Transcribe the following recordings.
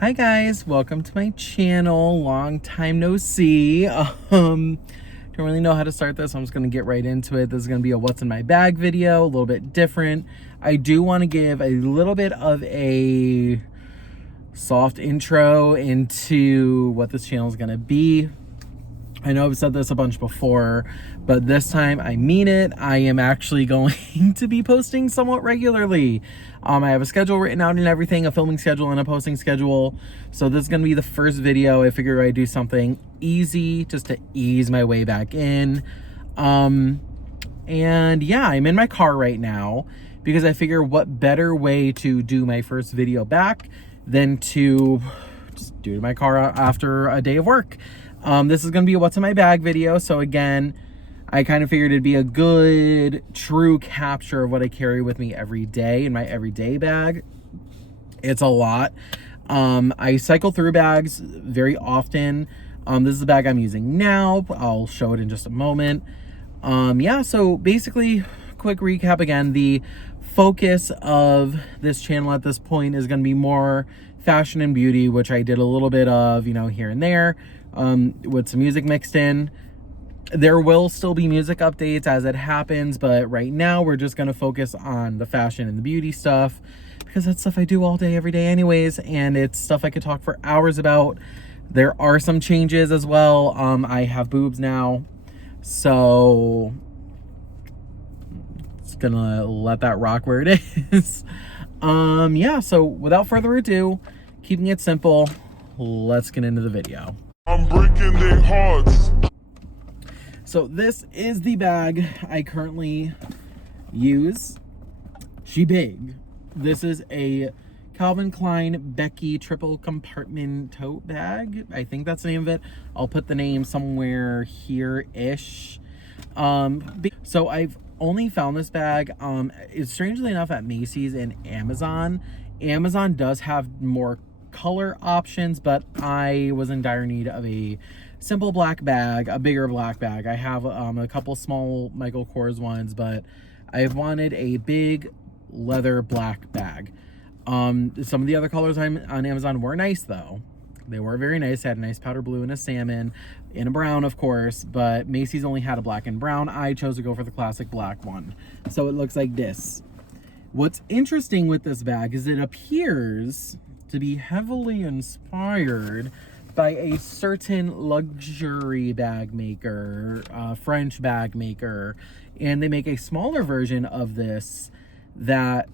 Hi guys, welcome to my channel. Long time no see. Don't really know how to start this. I'm just gonna get right into it. This is gonna be a what's in my bag video, a little bit different. I do want to give a little bit of a soft intro into what this channel is gonna be. I know I've said this a bunch before, but this time I mean it. I am actually going to be posting somewhat regularly. I have a schedule written out and everything, a filming schedule and a posting schedule. So this is going to be the first video. I figured I'd do something easy just to ease my way back in. And yeah, I'm in my car right now because I figure what better way to do my first video back than to just do it in my car after a day of work. This is going to be a what's in my bag video. So again, I kind of figured it'd be a good, true capture of what I carry with me every day in my everyday bag. It's a lot. I cycle through bags very often. This is the bag I'm using now. I'll show it in just a moment. Yeah, so basically, quick recap again. The focus of this channel at this point is going to be more fashion and beauty, which I did a little bit of, here and there. With some music mixed in. There will still be music updates as it happens, but right now we're just going to focus on the fashion and the beauty stuff because that's stuff I do all day, every day anyways, and it's stuff I could talk for hours about. There are some changes as well. I have boobs now, so it's gonna let that rock where it is. Yeah, so without further ado, keeping it simple, let's get into the video. I'm breaking their hearts. So this is the bag I currently use. She big. This is a Calvin Klein Becky triple compartment tote bag. I think that's the name of it. I'll put the name somewhere here-ish. So I've only found this bag, it's strangely enough at Macy's and Amazon. Amazon does have more color options, but I was in dire need of a simple black bag, a bigger black bag. I have a couple small Michael Kors ones, but I wanted a big leather black bag. Some of the other colors on Amazon were nice though. They were very nice. I had a nice powder blue and a salmon and a brown, of course, but Macy's only had a black and brown. I chose to go for the classic black one. So it looks like this. What's interesting with this bag is it appears to be heavily inspired by a certain luxury bag maker, French bag maker, and they make a smaller version of this that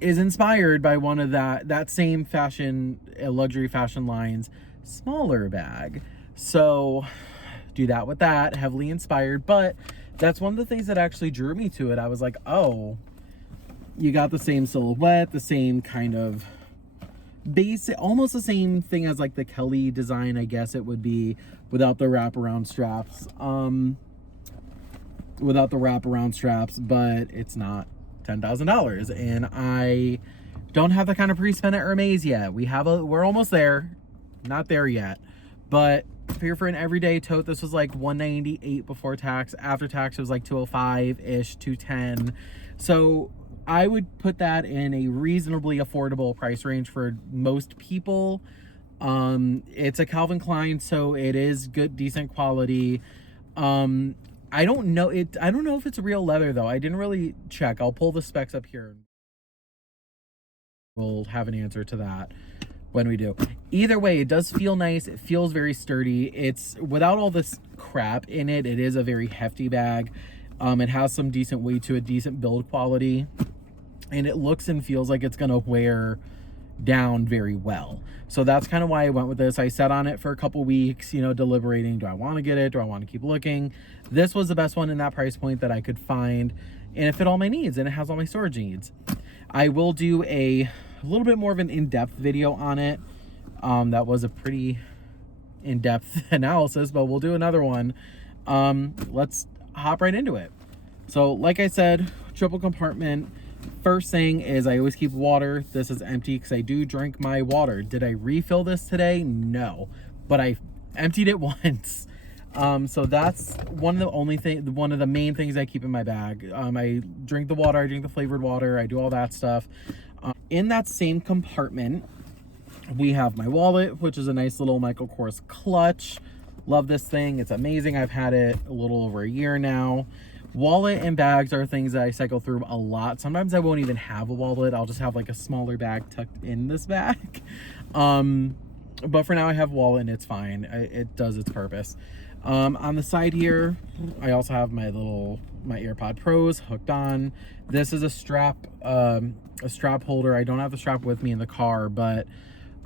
is inspired by one of that same fashion, luxury fashion line's smaller bag. So do that with that, heavily inspired, but that's one of the things that actually drew me to it. I was like, oh, you got the same silhouette, the same kind of basic, almost the same thing as like the Kelly design, I guess it would be, without the wraparound straps. But it's not $10,000, and I don't have the kind of pre-spend at Hermes yet. We're almost there, not there yet, but figure for an everyday tote, this was like $198 before tax. After tax, it was like $205-ish, $210. So I would put that in a reasonably affordable price range for most people. It's a Calvin Klein, so it is good, decent quality. I don't know if it's real leather though. I didn't really check. I'll pull the specs up here. We'll have an answer to that when we do. Either way, it does feel nice. It feels very sturdy. It's without all this crap in it. It is a very hefty bag. It has some decent weight to it, decent build quality, and it looks and feels like it's gonna wear down very well. So that's kind of why I went with this. I sat on it for a couple weeks, deliberating. Do I want to get it? Do I want to keep looking? This was the best one in that price point that I could find, and it fit all my needs, and it has all my storage needs. I will do a little bit more of an in-depth video on it. That was a pretty in-depth analysis, but we'll do another one. Let's hop right into it. So like I said, triple compartment. First thing is I always keep water. This is empty because I do drink my water. Did I refill this today? No, but I emptied it once. So that's one of the main things I keep in my bag. I drink the water, I drink the flavored water, I do all that stuff. In that same compartment, We have my wallet, which is a nice little Michael Kors clutch. Love this thing. It's amazing. I've had it a little over a year now. Wallet and bags are things that I cycle through a lot. Sometimes I won't even have a wallet. I'll just have like a smaller bag tucked in this bag. But for now I have wallet and it's fine. It does its purpose. On the side here, I also have my AirPod Pros hooked on. This is a strap holder. I don't have the strap with me in the car, but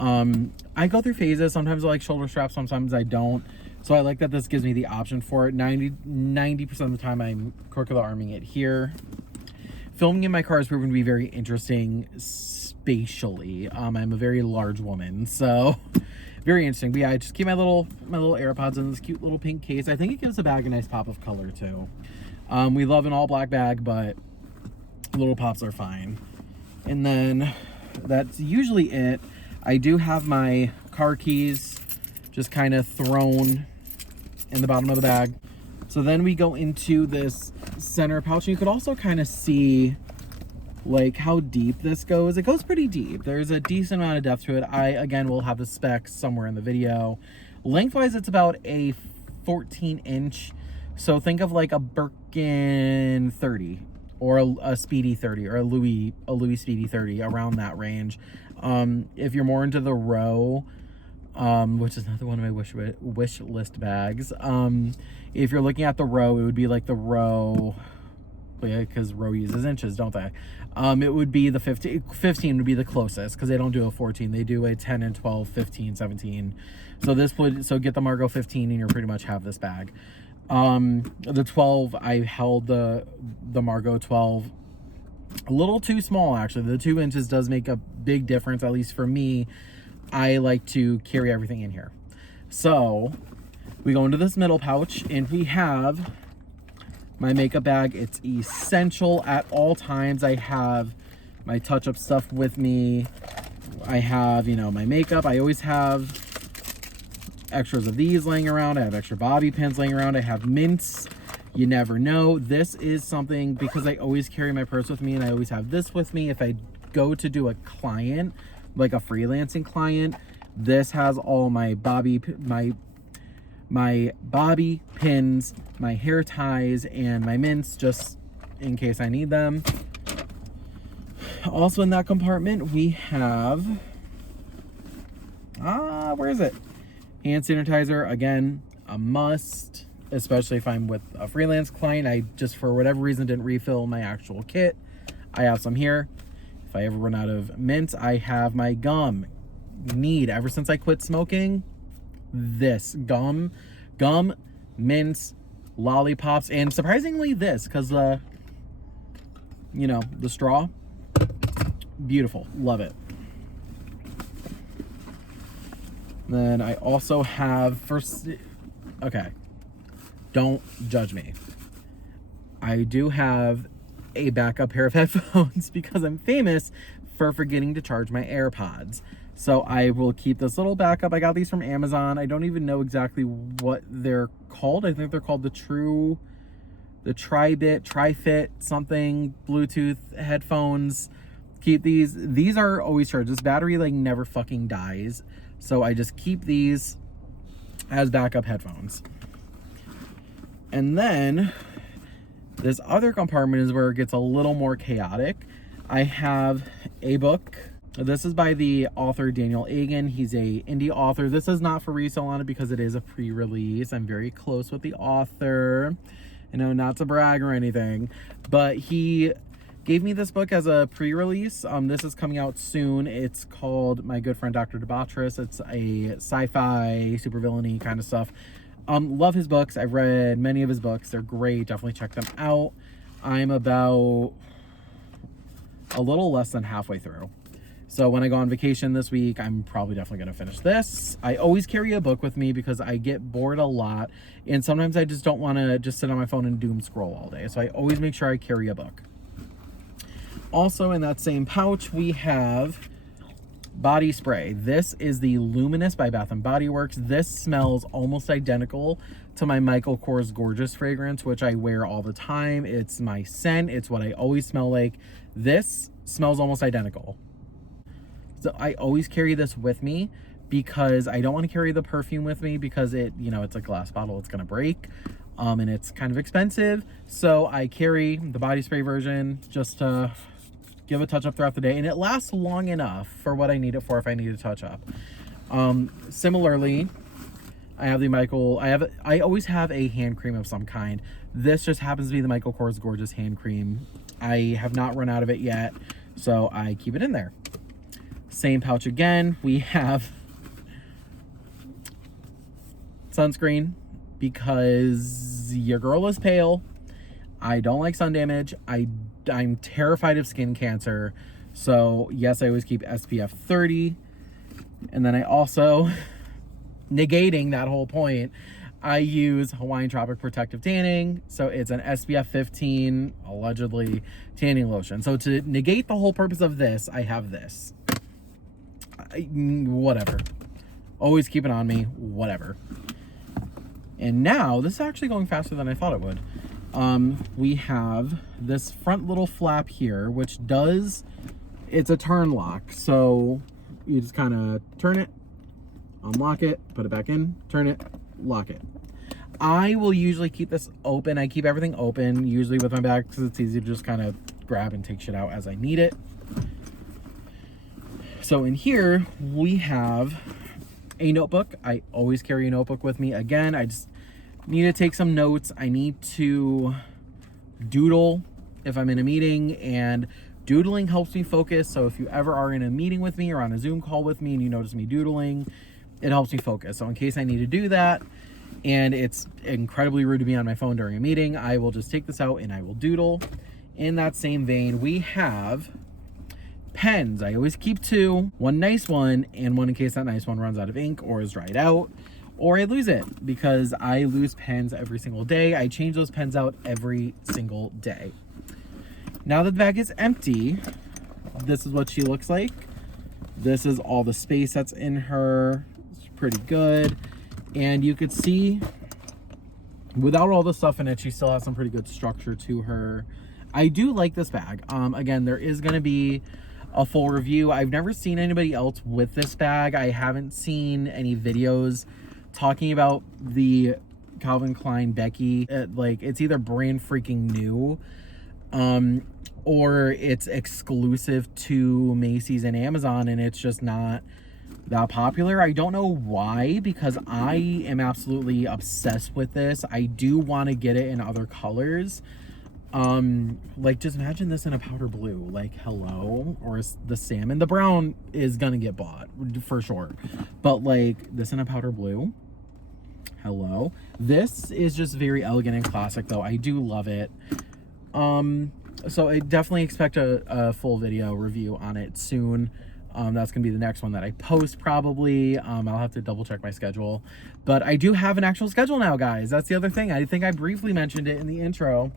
I go through phases. Sometimes I like shoulder straps, sometimes I don't. So I like that this gives me the option for it. 90% of the time I'm crooked arming it here. Filming in my car has proven to be very interesting spatially. I'm a very large woman, so very interesting. But yeah, I just keep my little AirPods in this cute little pink case. I think it gives the bag a nice pop of color too. We love an all black bag, but little pops are fine. And then that's usually it. I do have my car keys just kind of thrown in the bottom of the bag. So then we go into this center pouch, and you could also kind of see like how deep this goes. It goes pretty deep. There's a decent amount of depth to it. I, again, will have the specs somewhere in the video. Lengthwise, it's about a 14-inch. So think of like a Birkin 30 or a Speedy 30 or a Louis Speedy 30, around that range. If you're more into the Row, which is another one of my wish list bags. If you're looking at the Row, it would be like the Row, because Row uses inches, don't they? It would be the 15 would be the closest, because they don't do a 14. They do a 10 and 12, 15, 17. So get the Margot 15 and you pretty much have this bag. The 12, I held the Margot 12 a little too small, actually. The 2 inches does make a big difference, at least for me. I like to carry everything in here. So we go into this middle pouch, and we have my makeup bag. It's essential at all times. I have my touch-up stuff with me. I have, my makeup. I always have extras of these laying around. I have extra bobby pins laying around. I have mints. You never know. This is something, because I always carry my purse with me, and I always have this with me. If I go to do a client, like a freelancing client, this has all my bobby pins, my hair ties, and my mints, just in case I need them. Also in that compartment, we have, where is it? Hand sanitizer, again, a must, especially if I'm with a freelance client. I just, for whatever reason, didn't refill my actual kit. I have some here. If I ever run out of mints, I have my gum. Ever since I quit smoking, this gum, mints, lollipops, and surprisingly this, because the straw, beautiful, love it. Then I also have, okay, don't judge me, I do have a backup pair of headphones because I'm famous for forgetting to charge my AirPods. So I will keep this little backup. I got these from Amazon. I don't even know exactly what they're called. I think they're called the Tri-Fit something Bluetooth headphones. Keep these. These are always charged. This battery like never fucking dies. So I just keep these as backup headphones. And then this other compartment is where it gets a little more chaotic. I have a book. This is by the author Daniel Aegan. He's a indie author. This is not for resale on it because it is a pre-release. I'm very close with the author. Not to brag or anything, but he gave me this book as a pre-release. This is coming out soon. It's called My Good Friend Dr. Debaucherous. It's a sci-fi, supervillainy kind of stuff. Love his books. I've read many of his books. They're great. Definitely check them out. I'm about a little less than halfway through. So when I go on vacation this week, I'm probably definitely going to finish this. I always carry a book with me because I get bored a lot. And sometimes I just don't want to just sit on my phone and doom scroll all day. So I always make sure I carry a book. Also in that same pouch, we have body spray. This is the Luminous by Bath & Body Works. This smells almost identical to my Michael Kors Gorgeous fragrance, which I wear all the time. It's my scent. It's what I always smell like. This smells almost identical. So I always carry this with me because I don't want to carry the perfume with me because it, you know, it's a glass bottle, it's gonna break. And it's kind of expensive. So I carry the body spray version just to give a touch up throughout the day, and it lasts long enough for what I need it for if I need to touch up. Similarly, I have I always have a hand cream of some kind. This just happens to be the Michael Kors Gorgeous hand cream. I have not run out of it yet, so I keep it in there. Same pouch again. We have sunscreen because your girl is pale. I don't like sun damage. I'm terrified of skin cancer. So yes, I always keep SPF 30. And then I also, negating that whole point, I use Hawaiian Tropic Protective Tanning. So it's an SPF 15, allegedly, tanning lotion. So to negate the whole purpose of this, I have this. Whatever. Always keep it on me. Whatever. And now, this is actually going faster than I thought it would. We have this front little flap here, which it's a turn lock. So you just kind of turn it, unlock it, put it back in, turn it, lock it. I will usually keep this open. I keep everything open, usually with my bag, because it's easy to just kind of grab and take shit out as I need it. So in here, we have a notebook. I always carry a notebook with me. Again, I just need to take some notes. I need to doodle if I'm in a meeting, and doodling helps me focus. So if you ever are in a meeting with me or on a Zoom call with me and you notice me doodling, it helps me focus. So in case I need to do that and it's incredibly rude to be on my phone during a meeting, I will just take this out and I will doodle. In that same vein, we have pens. I always keep two, one nice one and one in case that nice one runs out of ink or is dried out, or I lose it, because I lose pens every single day. I change those pens out every single day. Now that the bag is empty, this is what she looks like. This is all the space that's in her. It's pretty good. And you could see, without all the stuff in it, she still has some pretty good structure to her. I do like this bag. Again, there is going to be a full review. I've never seen anybody else with this bag. I haven't seen any videos talking about the Calvin Klein Becky. It's either brand freaking new, or it's exclusive to Macy's and Amazon, and it's just not that popular. I don't know why, because I am absolutely obsessed with this. I do want to get it in other colors. Just imagine this in a powder blue, like hello, or the salmon. The brown is gonna get bought for sure, but like this in a powder blue, hello. This is just very elegant and classic though. I do love it. So I definitely expect a full video review on it soon. That's gonna be the next one that I post probably. I'll have to double check my schedule, but I do have an actual schedule now, guys. That's the other thing. I think I briefly mentioned it in the intro,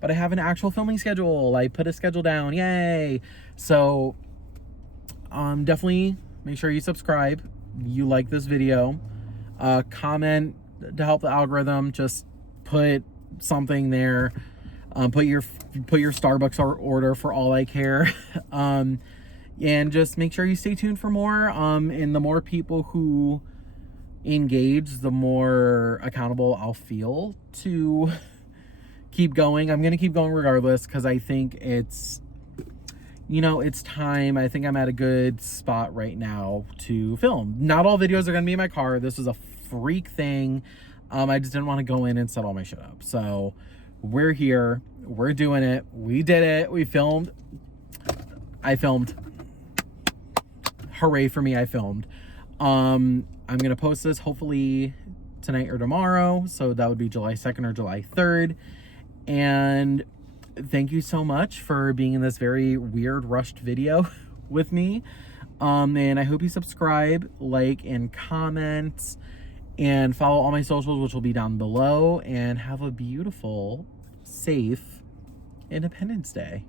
but I have an actual filming schedule. I put a schedule down, yay. So definitely make sure you subscribe, you like this video, comment to help the algorithm. Just put something there, put your Starbucks order for all I care. And just make sure you stay tuned for more. And the more people who engage, the more accountable I'll feel to keep going. I'm going to keep going regardless, because I think it's time. I think I'm at a good spot right now to film. Not all videos are going to be in my car. This is a freak thing. I just didn't want to go in and set all my shit up. So we're here. We're doing it. We did it. We filmed. I filmed. Hooray for me, I filmed. I'm going to post this hopefully tonight or tomorrow. So that would be July 2nd or July 3rd. And thank you so much for being in this very weird rushed video with me. And I hope you subscribe, like, and comment, and follow all my socials, which will be down below. And have a beautiful, safe Independence Day.